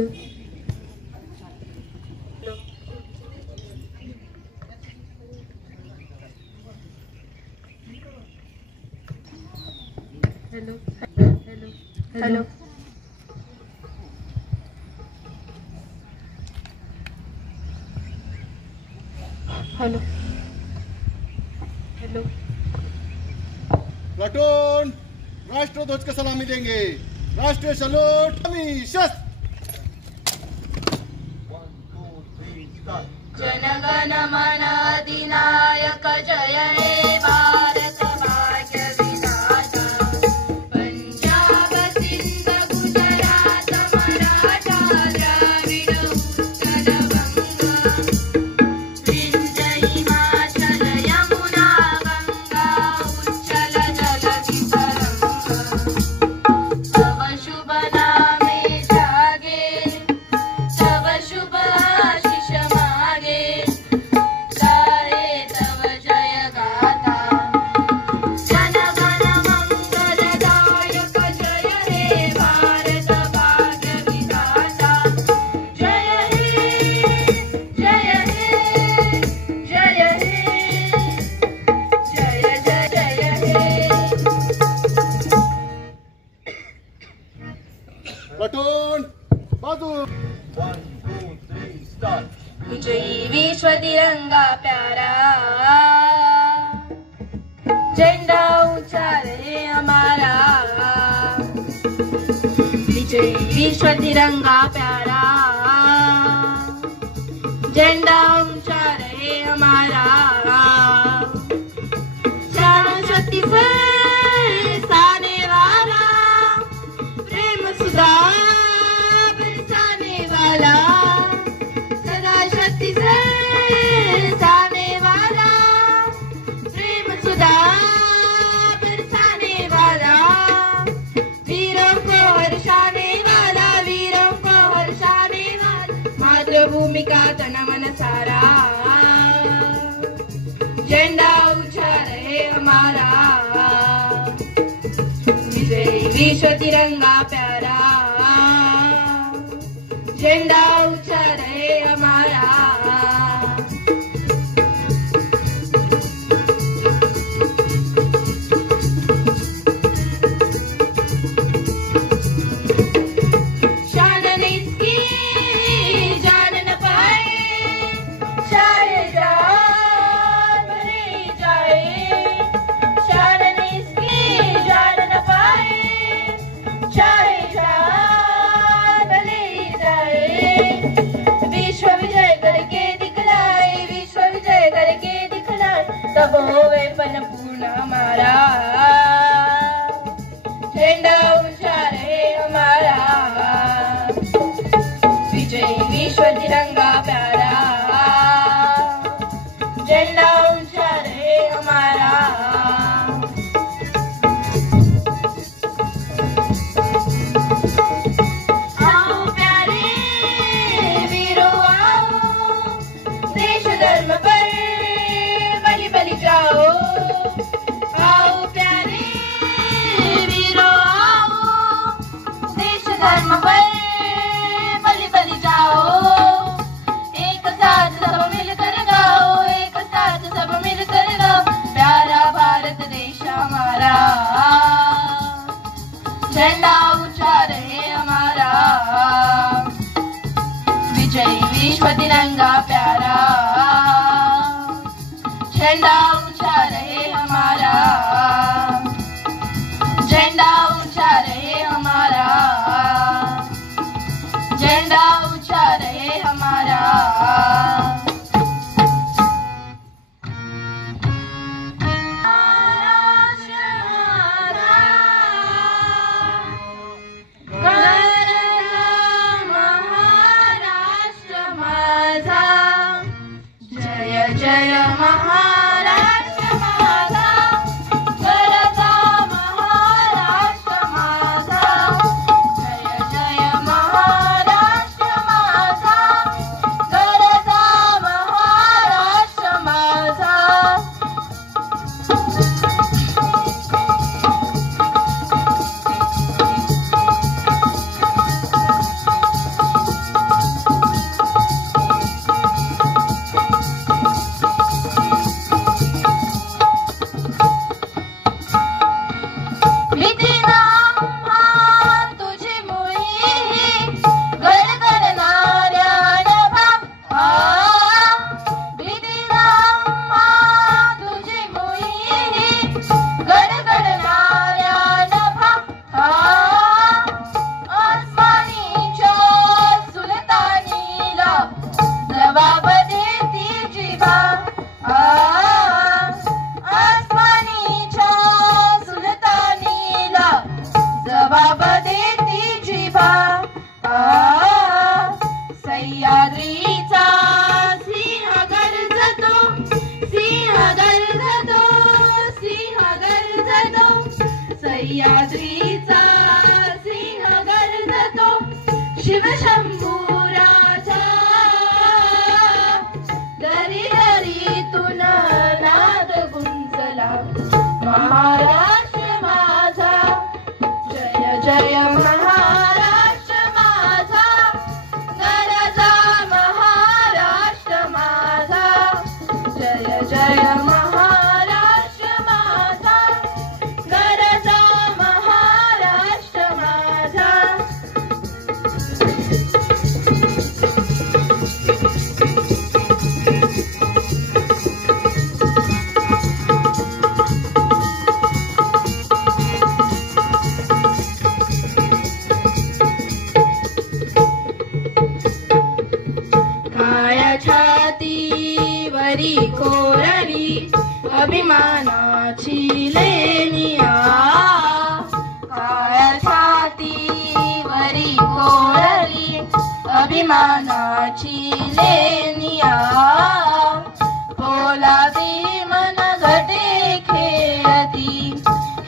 Hello hello hello hello hello hello. Platoon राष्ट्रध्वज को सलामी देंगे। राष्ट्रीय सलूट शस्त्र। जनगण मन अधिनायक जय हे भारत भाग्य विधाता। पंजाब सिंध गुजरात मराठा द्रविड़ उत्कल बंग। विंध्य हिमाचल यमुना गंगा उच्चल जलधि तरंग। तव शुभ नामे जागे तव शुभ आशीष मागे। गाये तव जय गाथा। जनगण मंगलदायक जय हे भारत भाग्य विधाता। जय हे जय हे जय हे जय जय जय हे। प्लाटून बाजू। विजयी विश्व तिरंगा प्यारा। झंडा ऊंचा रहे हमारा। विजयी विश्व तिरंगा प्यारा। झंडा ऊंचा रहे हमारा। शक्ति बरसाने वाला प्रेम सुधा बरसाने वाला। सदा शक्ति बरसाने वाला प्रेम सुधा बरसाने वाला। वीरों को हर्षाने वाला वीरों को हर्षाने वाला। मातृभूमि का तन मन सारा। झंडा ऊंचा रहे हमारा। विजयी विश्व तिरंगा प्यारा। झंडा ऊंचा रहे हमारा। शान इसकी जान न पाए। चाहे जान भरी जाए। शान इसकी जान न पाए। चाहे जान भरी जाए। विश्व विजय करके दिखलाए। विश्व विजय करके दिखलाए। तब होवे पन पूर्ण हमारा। झंडा ऊंचा रहे हमारा। विजयी विश्व तिरंगा प्यारा। झंडा ऊंचा रहे हमारा। आओ प्यारे वीरों आओ। देश धर्म पर बलि बलि जाओ। आओ प्यारे वीरों आओ। देश धर्म पर बलि बलि जाओ। एक साथ सब मिलकर गाओ। एक साथ सब मिलकर गाओ। प्यारा भारत देश हमारा। झंडा ऊंचा रहे हमारा। विजयी विश्व तिरंगा प्यारा। झंडा ऊंचा रहे हमारा। झंडा ऊंचा रहे हमारा। झंडा ऊंचा रहे हमारा। महाराष्ट्र माझा। जय जय महाराष्ट्र। जबाब देती जिभा सह्याद्रीचा सिंह गर्जतो सिंह गर्जतो सिंह गर्जतो सह्याद्रीचा सिंह गर्जतो शिवशंभूराजा दरी दरीतून नाद गुंजला महाराष्ट्र माझा जय जय महाराष्ट्र माझा गरजा महाराष्ट्र माझा जय जय महाराष्ट्र माझा गरजा महाराष्ट्र माझा छातीवरी कोरली अभिमानाची लेनिया काय छातीवरी कोरली अभिमानाची लेनिया पोलादी मन घटे खेळती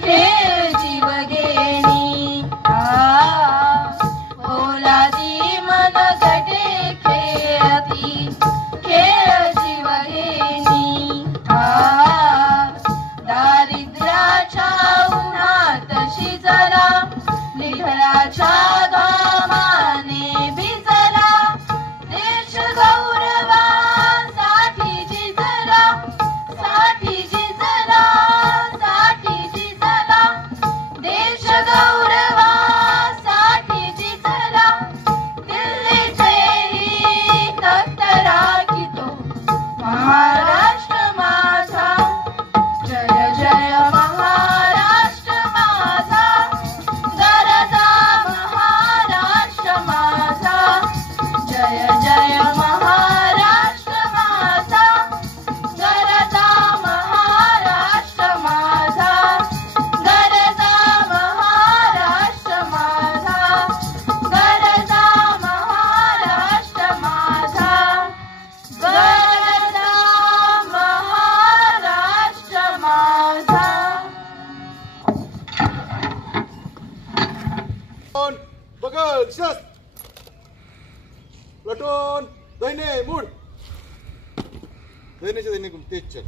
खेळ जीव घेणी पोलादी मन घटे खेळती खेळ जीव घेणी दारिद्र्याच्या उन्हात शिजला निधराच्या घामाने भिजला देश गौरवासाठी झिजला साठी झिजला साठी झिजला देश गौरवासाठी झिजला दिल्लीचे तख्त राखितो महाराष्ट्र माझा जय जय महाराष्ट्र माझा गरजा महाराष्ट्र माझा जय जय महाराष्ट्र माझा गरजा महाराष्ट्र माझा गरजा महाराष्ट्र माझा गरजा महाराष्ट्र माझा गरजा महाराष्ट्र माझा बगल शस्त्र प्लाटून दैने मूड दैनेचे दैने तेज चल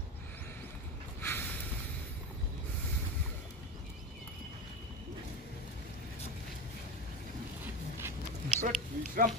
विश्राम